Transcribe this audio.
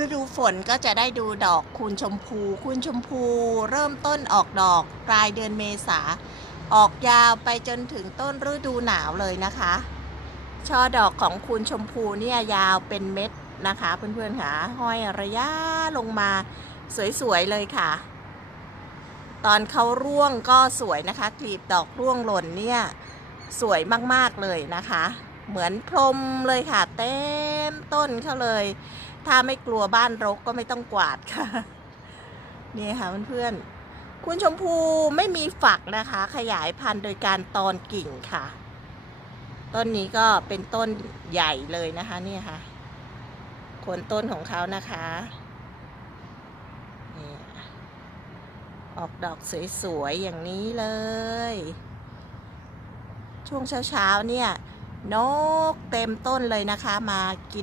ฤดูฝนก็จะได้ดูดอกคูณชมพู คูณชมพู เริ่มต้นออกดอกปลายเดือนเมษา ออกยาวไปจนถึงต้นฤดูหนาวเลยนะคะ ช่อดอกของคูณชมพูเนี่ยยาวเป็นเม็ดนะคะ เพื่อนๆค่ะห้อยระยะลงมาสวยๆเลยค่ะ ตอนเขาร่วงก็สวยนะคะ กลีบดอกร่วงหล่นเนี่ยสวยมากๆเลยนะคะ เหมือนพรมเลยค่ะ เต็มต้นเขาเลย ถ้าไม่กลัวบ้านรกก็ไม่ต้องกวาดค่ะ นี่ค่ะเพื่อนๆ คุณชมพูไม่มีฝักนะคะ ขยายพันธุ์โดยการตอนกิ่งค่ะ ต้นนี้ก็เป็นต้นใหญ่เลยนะคะนี่ค่ะคนต้นของเขานะคะนี่ออกดอกสวยๆอย่างนี้เลย ช่วงเช้าๆเนี่ยนกเต็มต้นเลยนะคะมากิน